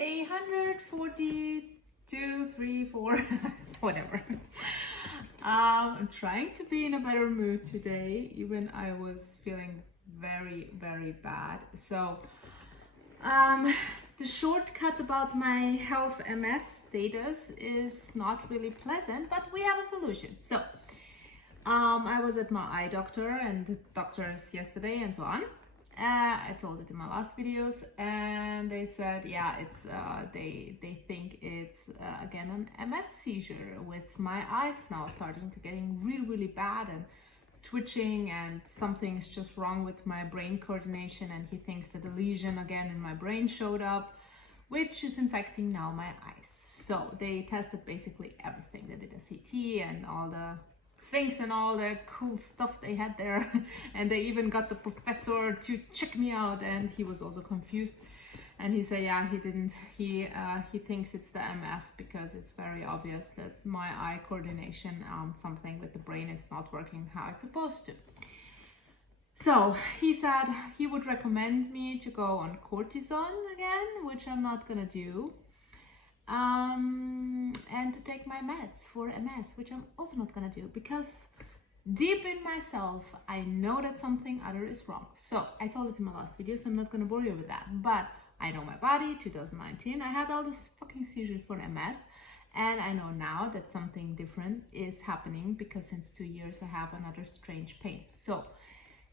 Day 142, 3, 4, whatever. I'm trying to be in a better mood today, even I was feeling very, very bad. So, the shortcut about my health MS status is not really pleasant, but we have a solution. So, I was at my eye doctor and the doctors yesterday and so on. I told it in my last videos, and they said, yeah, it's they think it's again an MS seizure with my eyes now starting to getting really bad and twitching, and something's just wrong with my brain coordination, and he thinks that a lesion again in my brain showed up, which is infecting now my eyes. So they tested basically everything. They did a CT and all the things and all the cool stuff they had there, and they even got the professor to check me out, and he was also confused, and he said, yeah, he thinks it's the MS because it's very obvious that my eye coordination, something with the brain is not working how it's supposed to. So he said he would recommend me to go on cortisone again, which I'm not gonna do, and to take my meds for MS, which I'm also not gonna do, because deep in myself I know that something other is wrong. So I told it in my last video, so I'm not gonna bore you with that, but I know my body. 2019 I had all this fucking seizures for an MS, and I know now that something different is happening, because since 2 years I have another strange pain. So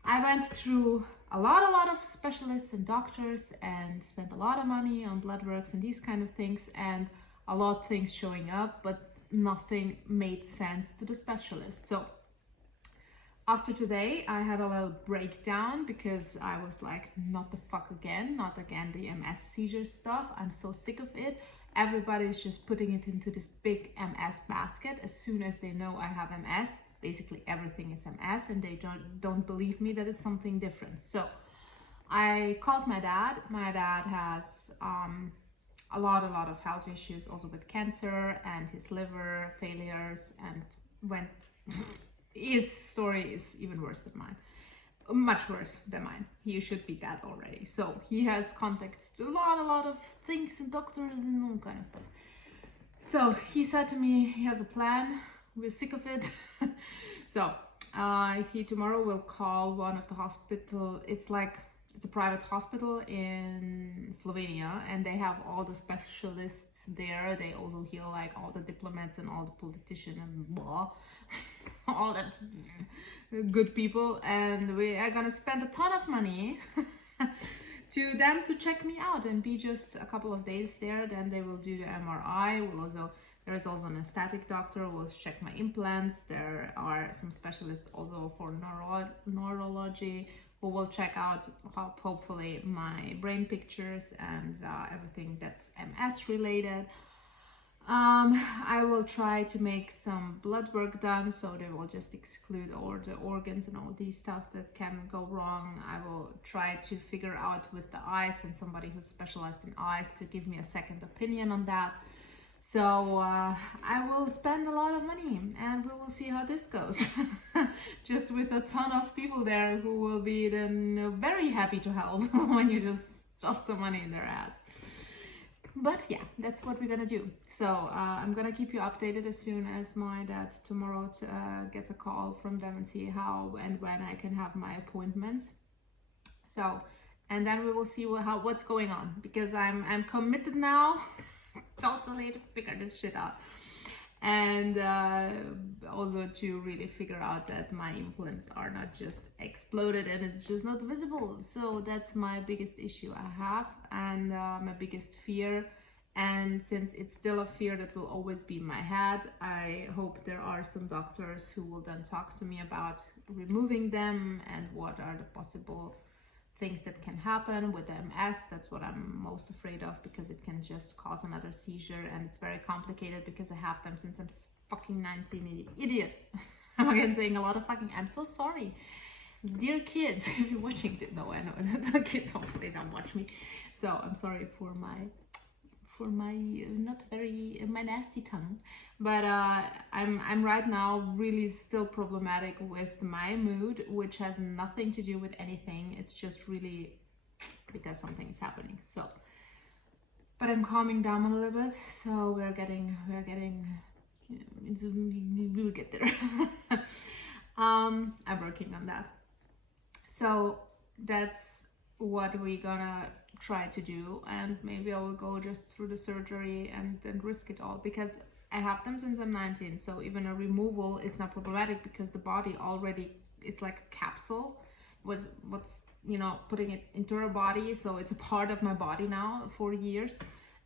I went through a lot of specialists and doctors and spent a lot of money on blood works and these kind of things, and a lot of things showing up, but nothing made sense to the specialist. So after today, I had a little breakdown, because I was like, not the fuck again, not again the MS seizure stuff. I'm so sick of it. Everybody's just putting it into this big MS basket. As soon as they know I have MS, basically everything is MS, and they don't believe me that it's something different. So I called my dad. My dad has a lot of health issues, also with cancer and his liver failures, and his story is even worse than mine, much worse than mine. He should be dead already. So he has contacts to a lot of things and doctors and all kind of stuff. So he said to me he has a plan. We're sick of it. So he tomorrow will call one of the hospital. It's a private hospital in Slovenia, and they have all the specialists there. They also heal like all the diplomats and all the politicians and blah, all the good people. And we are gonna spend a ton of money to them to check me out and be just a couple of days there. Then they will do the MRI. There is also an aesthetic doctor who will check my implants. There are some specialists also for neurology who will check out hopefully my brain pictures and everything that's MS related. I will try to make some blood work done, so they will just exclude all the organs and all these stuff that can go wrong. I will try to figure out with the eyes, and somebody who's specialized in eyes to give me a second opinion on that. So I will spend a lot of money, and we will see how this goes. Just with a ton of people there who will be then very happy to help when you just stuff some money in their ass. But yeah, that's what we're gonna do. So I'm gonna keep you updated as soon as my dad tomorrow gets a call from them, and see how and when I can have my appointments. So, and then we will see what's going on, because I'm committed now. Totally to figure this shit out, and also to really figure out that my implants are not just exploded and it's just not visible. So that's my biggest issue I have, and my biggest fear. And since it's still a fear that will always be in my head, I hope there are some doctors who will then talk to me about removing them and what are the possible things that can happen with the MS. That's what I'm most afraid of, because it can just cause another seizure, and it's very complicated because I have them since I'm fucking 19. Idiot. I'm again saying a lot of fucking, I'm so sorry. Dear kids, if you're watching it, no, I know the kids hopefully don't watch me. So I'm sorry for my not very my nasty tongue, but I'm right now really still problematic with my mood, which has nothing to do with anything. It's just really because something is happening. So but I'm calming down a little bit, so we're getting we will get there. I'm working on that. So that's what we're gonna try to do, and maybe I will go just through the surgery and risk it all, because I have them since I'm 19, so even a removal is not problematic because the body already, it's like a capsule, what's putting it into our body, so it's a part of my body now for years.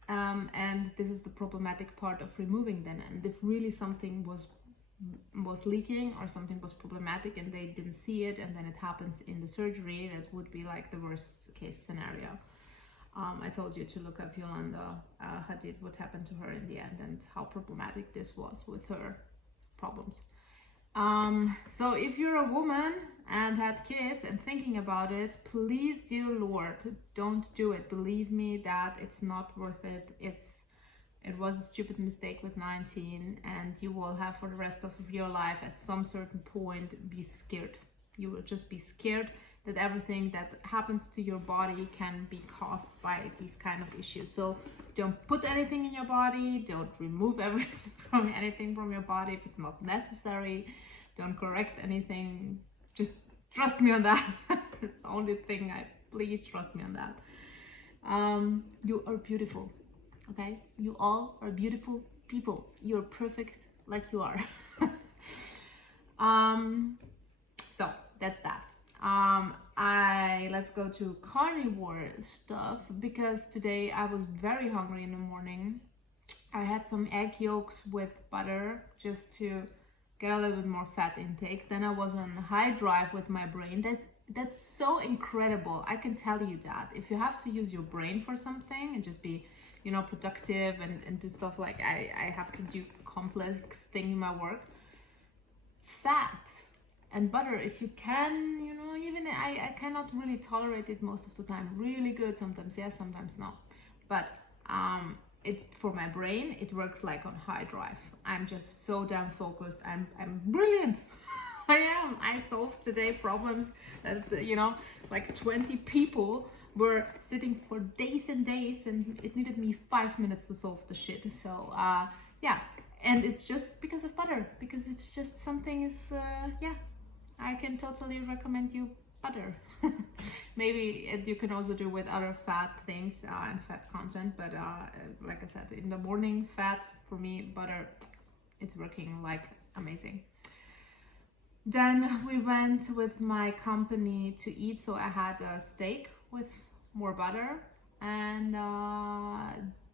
And this is the problematic part of removing them. And if really something was leaking or something was problematic and they didn't see it, and then it happens in the surgery, that would be like the worst case scenario. I told you to look up Yolanda Hadid, what happened to her in the end, and how problematic this was with her problems. So if you're a woman and had kids and thinking about it, please, dear Lord, don't do it. Believe me that it's not worth it. It was a stupid mistake with 19, and you will have for the rest of your life at some certain point be scared. You will just be scared that everything that happens to your body can be caused by these kind of issues. So don't put anything in your body, don't remove anything from your body if it's not necessary, don't correct anything, just trust me on that. It's the only thing, please trust me on that. You are beautiful, okay? You all are beautiful people. You're perfect like you are. So that's that. Let's go to carnivore stuff, because today I was very hungry in the morning. I had some egg yolks with butter just to get a little bit more fat intake. Then I was on high drive with my brain. That's so incredible. I can tell you that if you have to use your brain for something and just be productive and do stuff like I have to do complex thing in my work, fat and butter, if you can, even I cannot really tolerate it most of the time. Really good sometimes, yes, sometimes no. But it, for my brain, it works like on high drive. I'm just so damn focused. I'm brilliant. I am. I solved today problems that like 20 people were sitting for days and days, and it needed me 5 minutes to solve the shit. So yeah, and it's just because of butter, because it's just something is yeah, I can totally recommend you butter. Maybe you can also do with other fat things and fat content, but like I said, in the morning, fat, for me, butter, it's working like amazing. Then we went with my company to eat, so I had a steak with more butter, and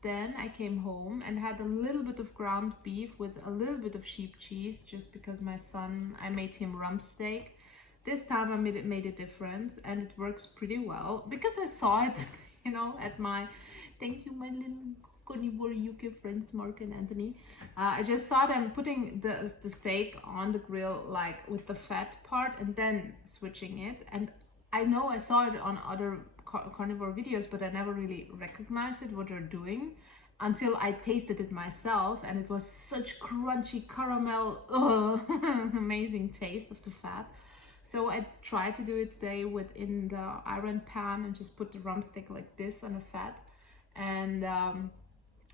then I came home and had a little bit of ground beef with a little bit of sheep cheese, just because my son, I made him rump steak. This time I made it different, and it works pretty well because I saw it, at my, thank you, my little Carnivore UK friends, Mark and Anthony. I just saw them putting the steak on the grill, like with the fat part, and then switching it. And I know I saw it on other carnivore videos, but I never really recognized it, what they're doing, until I tasted it myself, and it was such crunchy caramel, amazing taste of the fat. So I tried to do it today within the iron pan and just put the rump steak like this on the fat, and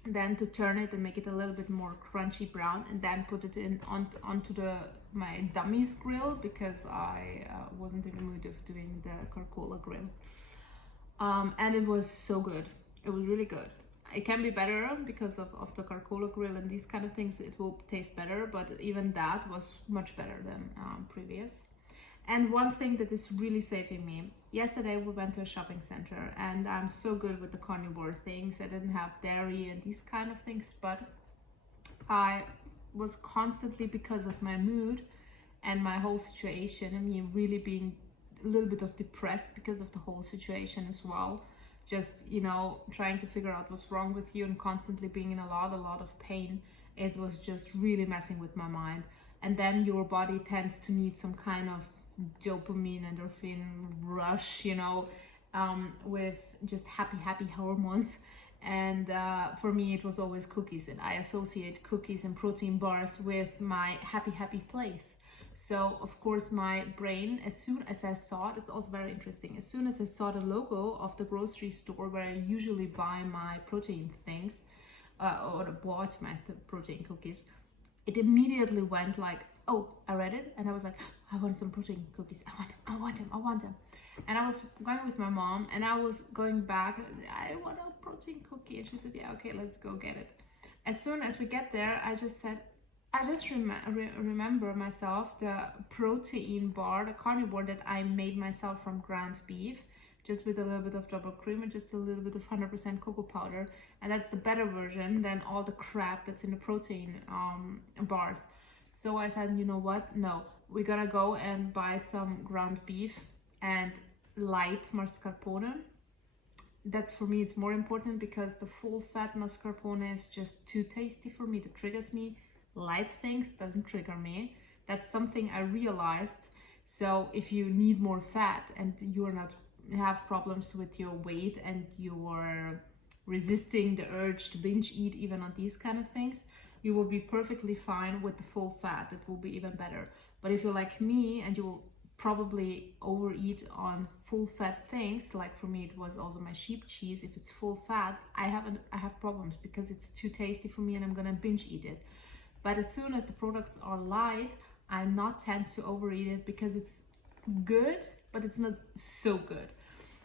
then to turn it and make it a little bit more crunchy brown, and then put it in onto my dummies grill, because I wasn't in the mood of doing the Carcola grill. And it was so good. It was really good. It can be better because of the Carcola grill and these kind of things. It will taste better, but even that was much better than previous. And one thing that is really saving me, yesterday we went to a shopping center, and I'm so good with the carnivore things. I didn't have dairy and these kind of things, but I was constantly, because of my mood and my whole situation, and me really being a little bit of depressed because of the whole situation as well, just trying to figure out what's wrong with you and constantly being in a lot of pain. It was just really messing with my mind. And then your body tends to need some kind of dopamine, endorphin rush, with just happy hormones. And for me, it was always cookies, and I associate cookies and protein bars with my happy place. So of course my brain, as soon as I saw it, it's also very interesting, as soon as I saw the logo of the grocery store where I usually buy my protein things, or bought my protein cookies, it immediately went like, oh, I read it, and I was like, I want some protein cookies, I want them. And I was going with my mom, and I was going back, I want a protein cookie, and she said, yeah, okay, let's go get it. As soon as we get there, I just said, I just remember myself the protein bar, the carnivore that I made myself from ground beef, just with a little bit of double cream and just a little bit of 100% cocoa powder. And that's the better version than all the crap that's in the protein bars. So I said, you know what? No, we gotta go and buy some ground beef and light mascarpone. That's, for me, it's more important because the full fat mascarpone is just too tasty for me. That triggers me. Light things doesn't trigger me. That's something I realized. So if you need more fat and you're not have problems with your weight and you're resisting the urge to binge eat even on these kind of things, you will be perfectly fine with the full fat. It will be even better. But if you're like me and you will probably overeat on full fat things, like for me it was also my sheep cheese, if it's full fat, I have problems because it's too tasty for me and I'm gonna binge eat it. But as soon as the products are light, I not tend to overeat it because it's good, but it's not so good.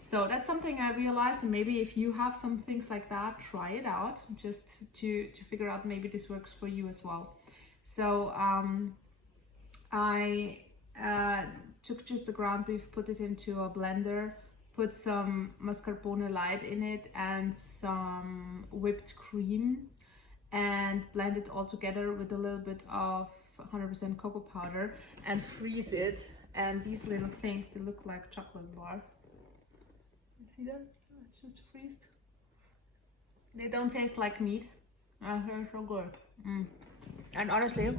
So that's something I realized, and maybe if you have some things like that, try it out just to figure out maybe this works for you as well. So I took just the ground beef, put it into a blender, put some mascarpone light in it and some whipped cream, and blend it all together with a little bit of 100% cocoa powder and freeze it. And these little things, they look like chocolate bar. You see that? It's just freezed. They don't taste like meat. They're so good. And honestly,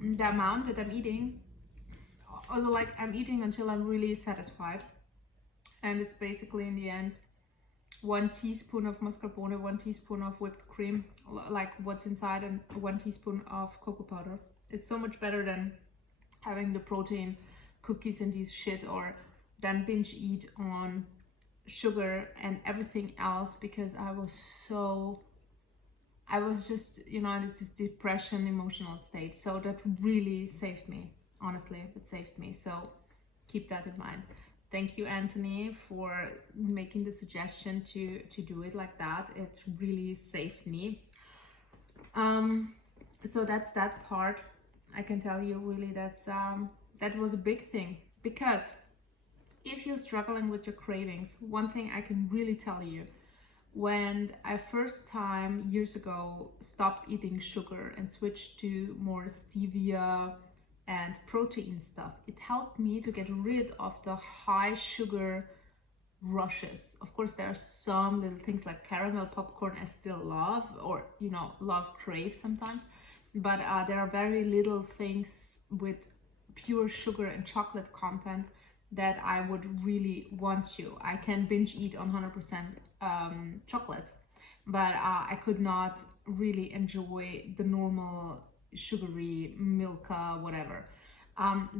the amount that I'm eating, also like I'm eating until I'm really satisfied. And it's basically in the end 1 teaspoon of mascarpone, 1 teaspoon of whipped cream, like what's inside, and 1 teaspoon of cocoa powder. It's so much better than having the protein cookies and these shit, or then binge eat on sugar and everything else, because I was just, you know, in this depression emotional state. So that really saved me. Honestly, it saved me. So keep that in mind. Thank you, Anthony, for making the suggestion to do it like that. It really saved me. So that's that part. I can tell you really that was a big thing, because if you're struggling with your cravings, one thing I can really tell you, when I first time years ago stopped eating sugar and switched to more stevia and protein stuff, it helped me to get rid of the high sugar rushes. Of course, there are some little things like caramel popcorn I still love, or, you know, crave sometimes, but there are very little things with pure sugar and chocolate content that I would really want to. I can binge eat on 100% chocolate, but I could not really enjoy the normal sugary Milka, whatever,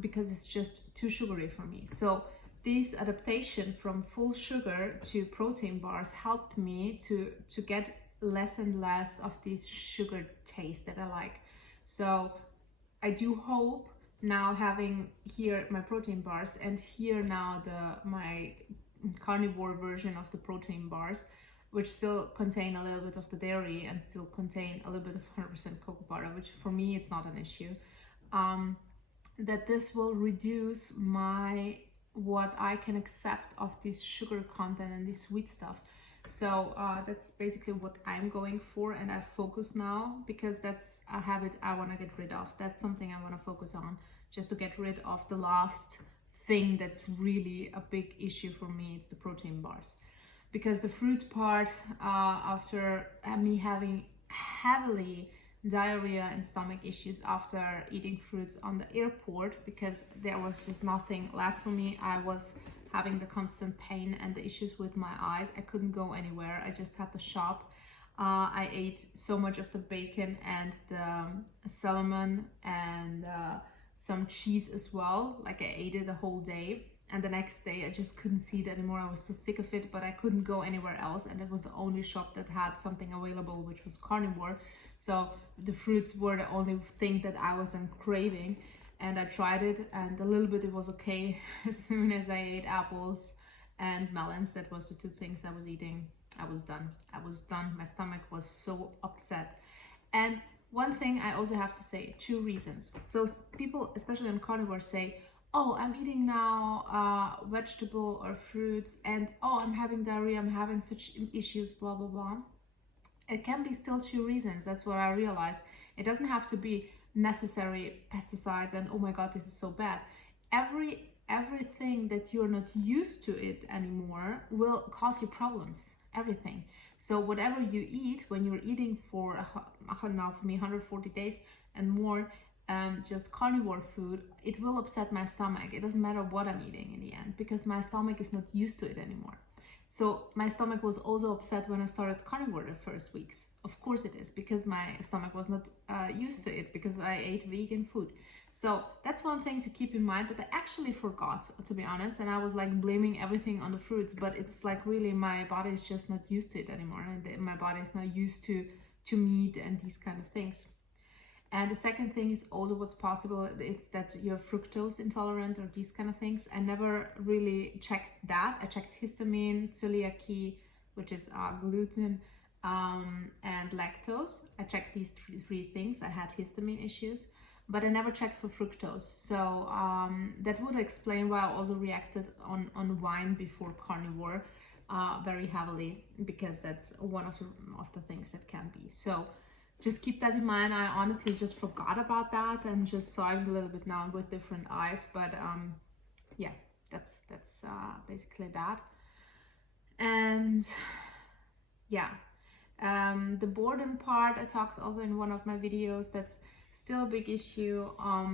because it's just too sugary for me. So this adaptation from full sugar to protein bars helped me to get less and less of this sugar taste that I like. So I do hope now, having here my protein bars and here now my carnivore version of the protein bars, which still contain a little bit of the dairy and still contain a little bit of 100% cocoa powder, which for me it's not an issue, that this will reduce what I can accept of this sugar content and this sweet stuff. So that's basically what I'm going for, and I focus now, because that's a habit I want to get rid of. That's something I want to focus on, just to get rid of the last thing that's really a big issue for me. It's the protein bars, because the fruit part, after me having heavily diarrhea and stomach issues after eating fruits on the airport, because there was just nothing left for me. I was having the constant pain and the issues with my eyes. I couldn't go anywhere. I just had to shop. I ate so much of the bacon and the salmon and some cheese as well. Like I ate it the whole day. And the next day I just couldn't see it anymore. I was so sick of it, but I couldn't go anywhere else. And it was the only shop that had something available, which was Carnivore. So the fruits were the only thing that I wasn't craving. And I tried it, and a little bit it was okay. As soon as I ate apples and melons, that was the two things I was eating, I was done. I was done. My stomach was so upset. And one thing I also have to say, two reasons. So people, especially on Carnivore, say, oh, I'm eating now vegetable or fruits, and oh, I'm having diarrhea, I'm having such issues, blah, blah, blah. It can be still two reasons. That's what I realized. It doesn't have to be necessary pesticides and oh my god, this is so bad. Everything that you're not used to it anymore will cause you problems. Everything. So whatever you eat, when you're eating for now for me 140 days and more, just carnivore food, it will upset my stomach. It doesn't matter what I'm eating in the end, because my stomach is not used to it anymore. So my stomach was also upset when I started carnivore the first weeks. Of course it is, because my stomach was not used to it, because I ate vegan food. So that's one thing to keep in mind that I actually forgot, to be honest, and I was like blaming everything on the fruits, but it's like really my body is just not used to it anymore, and my body is not used to meat and these kind of things. And the second thing is also what's possible, it's that you're fructose intolerant or these kind of things. I never really checked that. I checked histamine, celiac, which is gluten, and lactose. I checked these three things. I had histamine issues, but I never checked for fructose. So that would explain why I also reacted on wine before carnivore very heavily, because that's one of the things that can be. So just keep that in mind. I honestly just forgot about that and just saw it a little bit now with different eyes. But yeah, that's basically that. And yeah, the boredom part, I talked also in one of my videos. That's still a big issue. A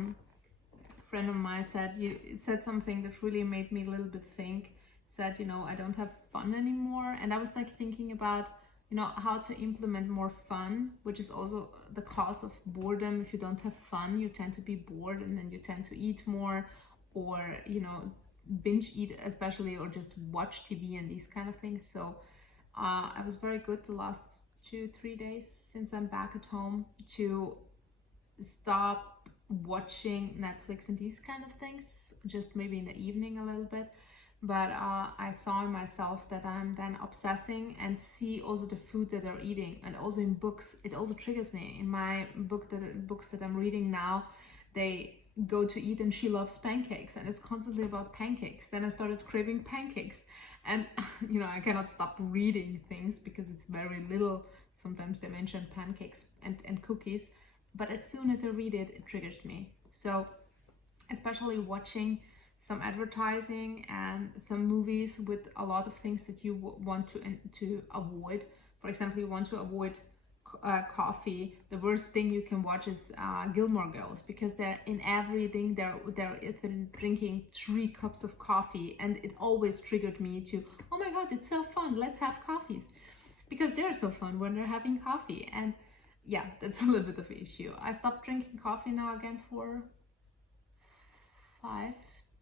friend of mine said something that really made me a little bit think. Said, you know, I don't have fun anymore. And I was like thinking about, you know, how to implement more fun, which is also the cause of boredom. If you don't have fun, you tend to be bored, and then you tend to eat more, or, you know, binge eat especially, or just watch TV and these kind of things. So I was very good the last 2-3 days since I'm back at home to stop watching Netflix and these kind of things, just maybe in the evening a little bit. But I saw in myself that I'm then obsessing and see also the food that they're eating, and also in books, it also triggers me. In my books that I'm reading now, they go to eat and she loves pancakes, and it's constantly about pancakes. Then I started craving pancakes, and you know, I cannot stop reading things because it's very little. Sometimes they mention pancakes and cookies, but as soon as I read it, it triggers me. So especially watching some advertising and some movies with a lot of things that you want to avoid. For example, you want to avoid coffee. The worst thing you can watch is Gilmore Girls, because they're in everything. They're drinking 3 cups of coffee, and it always triggered me to, oh my god, it's so fun, let's have coffees, because they're so fun when they're having coffee. And yeah, that's a little bit of an issue. I stopped drinking coffee now again for 5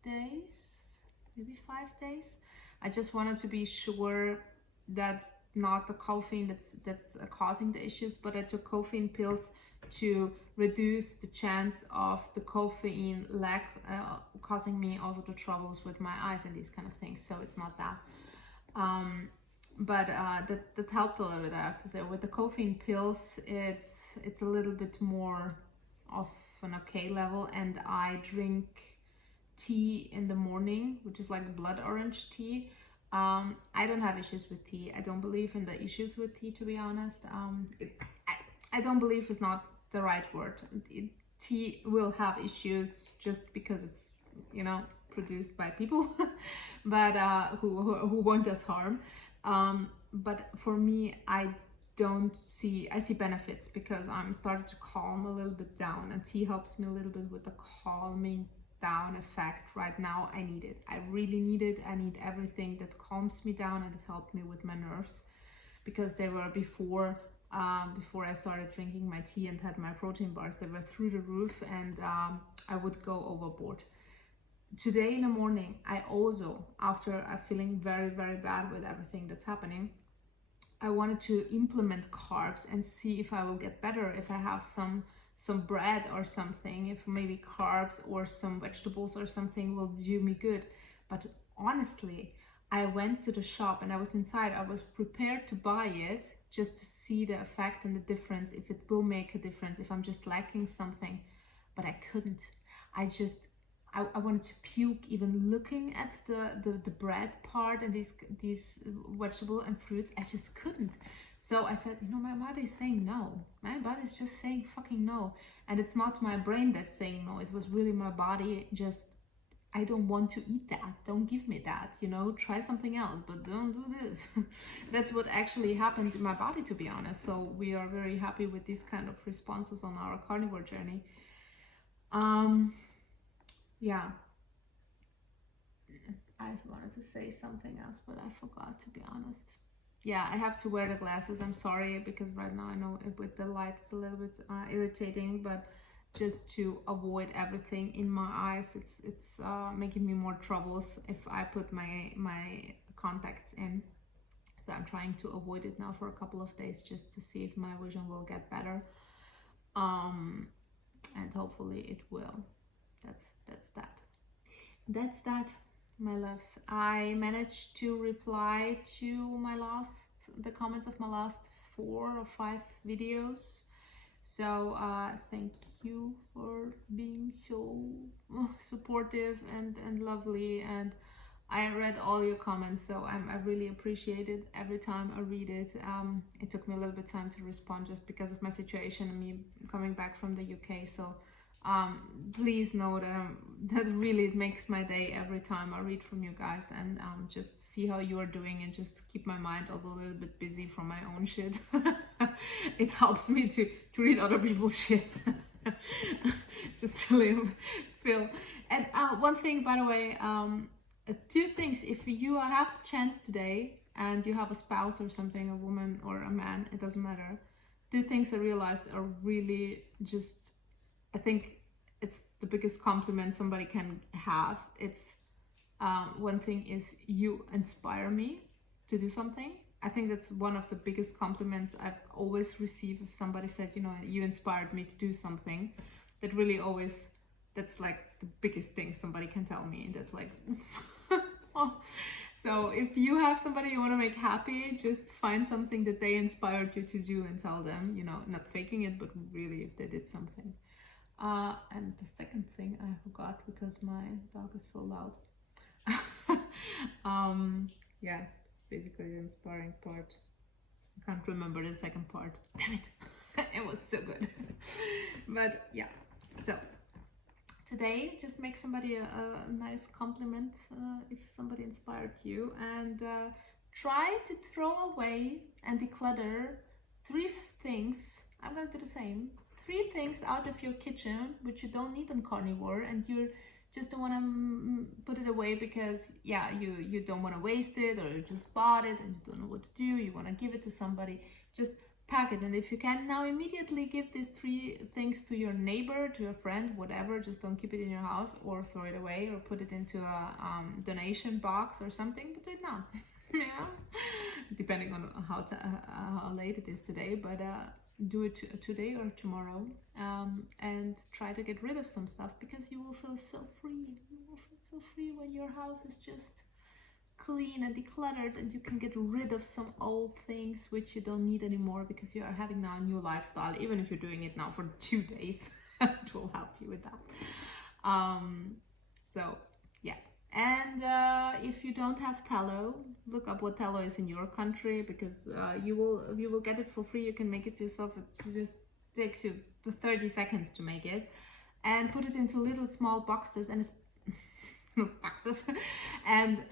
days, maybe 5 days. I just wanted to be sure that's not the caffeine that's causing the issues, but I took caffeine pills to reduce the chance of the caffeine lack causing me also the troubles with my eyes and these kind of things. So it's not that. But that helped a little bit, I have to say. With the caffeine pills, it's a little bit more of an okay level, and I drink tea in the morning, which is like blood orange tea. I don't have issues with tea. I don't believe in the issues with tea, to be honest. I don't believe is not the right word. Tea will have issues just because it's, you know, produced by people but who want us harm. But for me, I see benefits, because I'm starting to calm a little bit down, and tea helps me a little bit with the calming down effect. Right now I need it. I really need it. I need everything that calms me down, and it helped me with my nerves. because they were before I started drinking my tea and had my protein bars, they were through the roof, and I would go overboard. Today in the morning, I also, after I'm feeling very, very bad with everything that's happening, I wanted to implement carbs and see if I will get better, if I have some bread or something, if maybe carbs or some vegetables or something will do me good. But honestly, I went to the shop and I was inside. I was prepared to buy it just to see the effect and the difference, if it will make a difference, if I'm just lacking something. But I couldn't. I wanted to puke even looking at the bread part and these vegetable and fruits. I just couldn't. So I said, you know, my body is saying no. My body is just saying fucking no. And it's not my brain that's saying no. It was really my body just, I don't want to eat that. Don't give me that, you know, try something else, but don't do this. That's what actually happened in my body, to be honest. So we are very happy with these kind of responses on our carnivore journey. Yeah. I wanted to say something else, but I forgot, to be honest. Yeah, I have to wear the glasses. I'm sorry, because right now I know with the light it's a little bit irritating, but just to avoid everything in my eyes, it's making me more troubles if I put my contacts in. So I'm trying to avoid it now for a couple of days, just to see if my vision will get better, and hopefully it will. That's that, my loves. I managed to reply to the comments of my last 4 or 5 videos. So thank you for being so supportive and lovely, and I read all your comments, so I really appreciate it every time I read it. It took me a little bit of time to respond just because of my situation and me coming back from the UK. So please know that really it makes my day every time I read from you guys, and just see how you are doing, and just keep my mind also a little bit busy from my own shit. It helps me to read other people's shit. Just to feel. And one thing, by the way, 2 things. If you have the chance today and you have a spouse or something, a woman or a man, it doesn't matter. 2 things I realized are really just, I think it's the biggest compliment somebody can have. It's one thing is, you inspire me to do something. I think that's one of the biggest compliments I've always received. If somebody said, you know, you inspired me to do something, that really always, that's like the biggest thing somebody can tell me. That's like, oh. So if you have somebody you want to make happy, just find something that they inspired you to do and tell them, you know, not faking it, but really if they did something. And the second thing I forgot because my dog is so loud. Yeah, it's basically the inspiring part. I can't remember the second part. Damn it. It was so good. But yeah, so today just make somebody a nice compliment if somebody inspired you, and try to throw away and declutter 3 things. I'm going to do the same. 3 things out of your kitchen which you don't need on carnivore, and you just don't want to put it away because, yeah, you don't want to waste it, or you just bought it and you don't know what to do, you want to give it to somebody. Just pack it, and if you can now immediately give these 3 things to your neighbor, to your friend, whatever. Just don't keep it in your house or throw it away or put it into a donation box or something, but do it now. Yeah, depending on how late it is today, but do it today or tomorrow, and try to get rid of some stuff, because you will feel so free. You will feel so free when your house is just clean and decluttered, and you can get rid of some old things which you don't need anymore, because you are having now a new lifestyle. Even if you're doing it now for 2 days, it will help you with that. So yeah. And if you don't have tallow, look up what tallow is in your country, because you will get it for free. You can make it yourself. It just takes you 30 seconds to make it, and put it into little small boxes, and boxes. And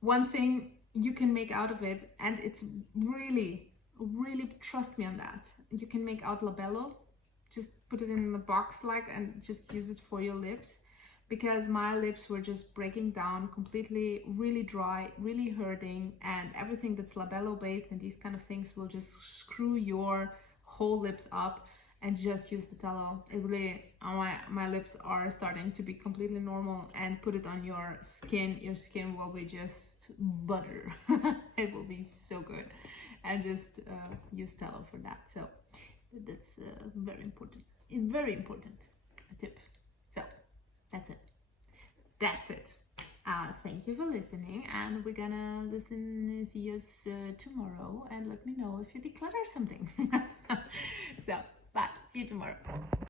one thing you can make out of it, and it's really, really, trust me on that, you can make out labello. Just put it in a box and just use it for your lips. because my lips were just breaking down completely, really dry, really hurting, and everything that's labello based and these kind of things will just screw your whole lips up. And just use the tallow. It really, my lips are starting to be completely normal, and put it on your skin. Your skin will be just butter. It will be so good. And just use tallow for that. So that's very important tip. So that's it. Thank you for listening, and we're gonna see us tomorrow, and let me know if you declutter something. So bye, see you tomorrow.